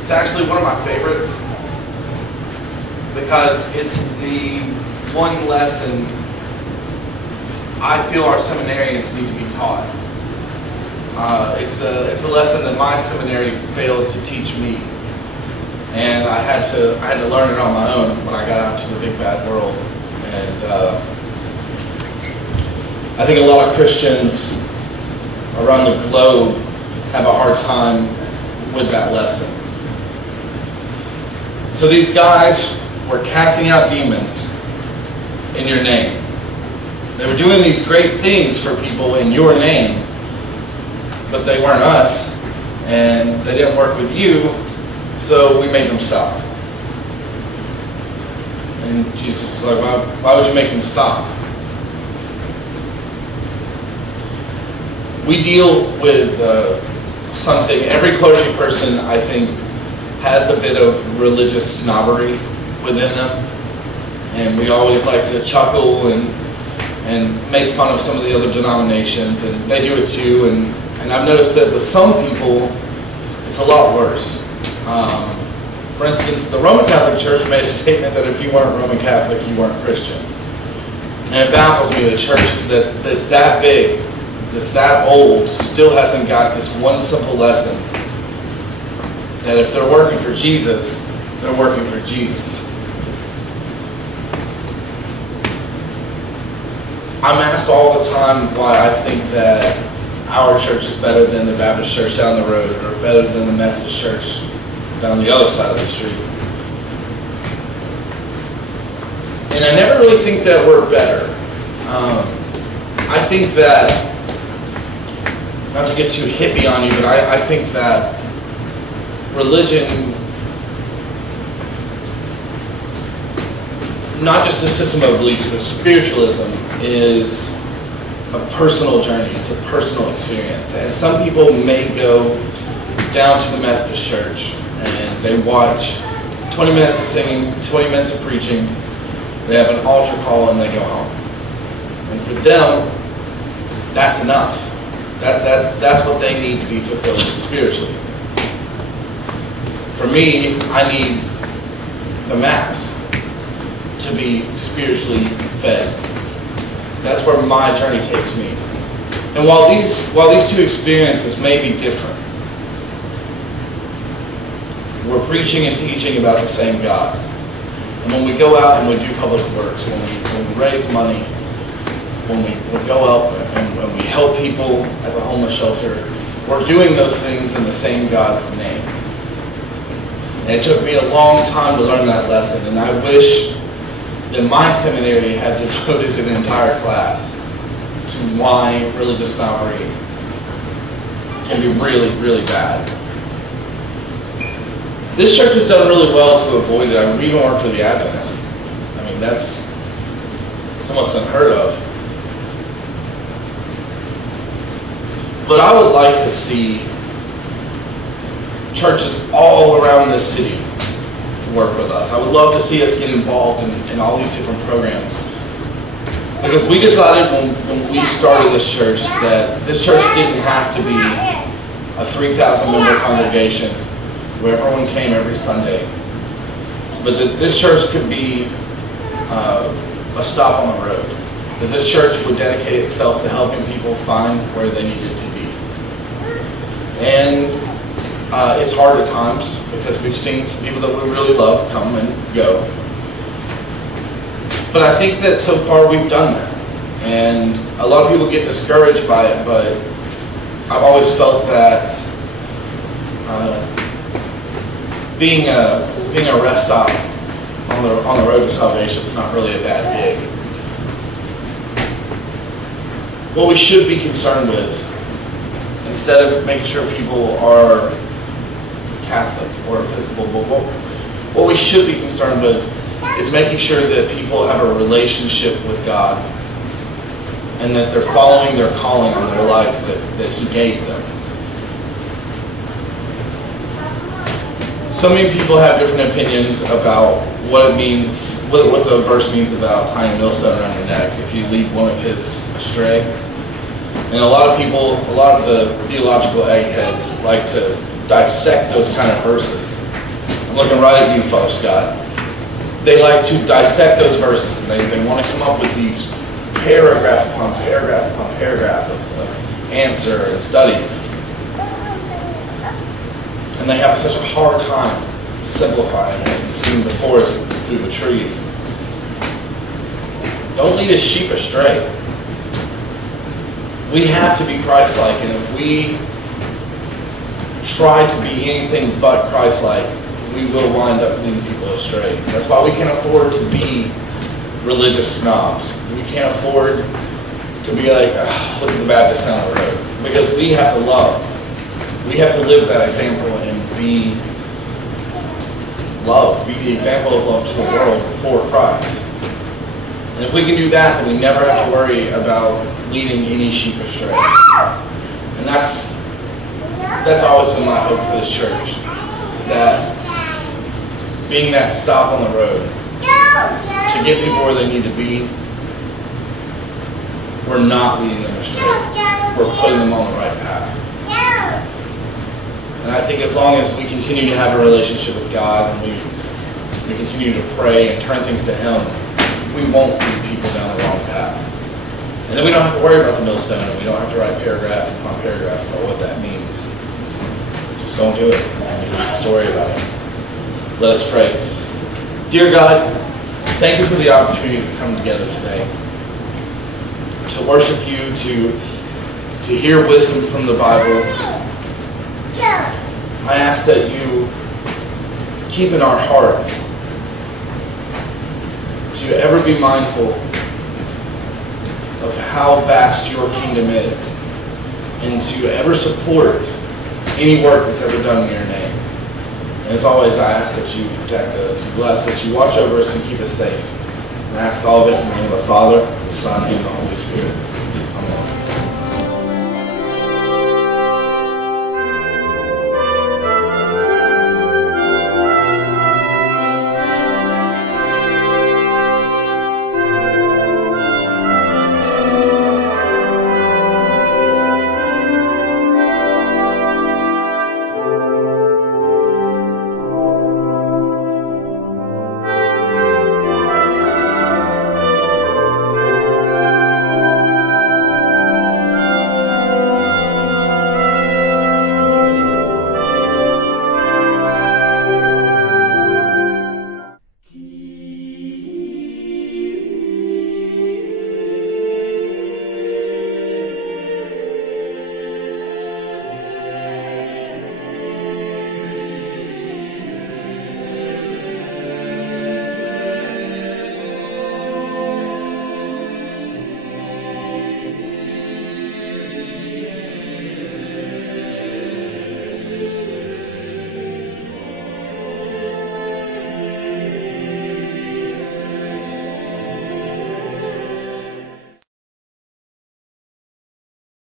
It's actually one of my favorites because it's the one lesson I feel our seminarians need to be taught. It's a lesson that my seminary failed to teach me, and I had to learn it on my own when I got out to the big bad world. And I think a lot of Christians around the globe have a hard time with that lesson. So these guys were casting out demons in your name. They were doing these great things for people in your name, but they weren't us, and they didn't work with you, so we made them stop. And Jesus was like, why would you make them stop? We deal with something, every clergy person, I think, has a bit of religious snobbery within them. And we always like to chuckle and make fun of some of the other denominations, and they do it too. And I've noticed that with some people, it's a lot worse. For instance, the Roman Catholic Church made a statement that if you weren't Roman Catholic, you weren't Christian. And it baffles me, the church that's that big, that's that old, still hasn't got this one simple lesson that if they're working for Jesus, they're working for Jesus. I'm asked all the time why I think that our church is better than the Baptist church down the road, or better than the Methodist church down the other side of the street. And I never really think that we're better. I think that, not to get too hippie on you, but I think that religion, not just a system of beliefs, but spiritualism is a personal journey. It's a personal experience. And some people may go down to the Methodist church and they watch 20 minutes of singing, 20 minutes of preaching, they have an altar call, and they go home. And for them, that's enough. That's what they need to be fulfilled spiritually. For me, I need the Mass to be spiritually fed. That's where my journey takes me. And while these two experiences may be different, we're preaching and teaching about the same God. And when we go out and we do public works, when we raise money, when we go out and when we help people at the homeless shelter, we're doing those things in the same God's name. And it took me a long time to learn that lesson, and I wish that my seminary had devoted an entire class to why religious snobbery can be really, really bad. This church has done really well to avoid it. We even work for the Adventists. I mean, it's almost unheard of. But I would like to see churches all around this city work with us. I would love to see us get involved in all these different programs. Because we decided when we started this church that this church didn't have to be a 3,000 member congregation where everyone came every Sunday. But that this church could be a stop on the road. That this church would dedicate itself to helping people find where they needed to be. And it's hard at times because we've seen some people that we really love come and go. But I think that so far we've done that. And a lot of people get discouraged by it, but I've always felt that being a rest stop on the road to salvation is not really a bad gig. What we should be concerned with, instead of making sure people are Catholic or Episcopal, what we should be concerned with is making sure that people have a relationship with God and that they're following their calling on their life that He gave them. So many people have different opinions about what it means, what the verse means about tying a millstone around your neck if you lead one of His astray. And a lot of people, a lot of the theological eggheads like to dissect those kind of verses. I'm looking right at you, Father Scott. They like to dissect those verses, and they want to come up with these paragraph upon paragraph upon paragraph of answer and study. And they have such a hard time simplifying it and seeing the forest through the trees. Don't lead a sheep astray. We have to be Christ-like, and if we try to be anything but Christ-like, we will wind up leading people astray. That's why we can't afford to be religious snobs. We can't afford to be like, look at the Baptist down the road. Because we have to love. We have to live that example and be love. Be the example of love to the world for Christ. And if we can do that, then we never have to worry about leading any sheep astray. And that's always been my hope for this church. Is that being that stop on the road to get people where they need to be, we're not leading them astray. We're putting them on the right path. And I think as long as we continue to have a relationship with God and we continue to pray and turn things to Him, we won't lead people down the wrong path. And then we don't have to worry about the millstone, and we don't have to write paragraph upon paragraph about what that means. Just don't do it. You don't have to worry about it. Let us pray. Dear God, thank you for the opportunity to come together today, to worship you, to hear wisdom from the Bible. I ask that you keep in our hearts to ever be mindful of how vast your kingdom is, and to ever support any work that's ever done in your name. And as always, I ask that you protect us, you bless us, you watch over us, and keep us safe. And I ask all of it in the name of the Father, the Son, and the Holy Spirit.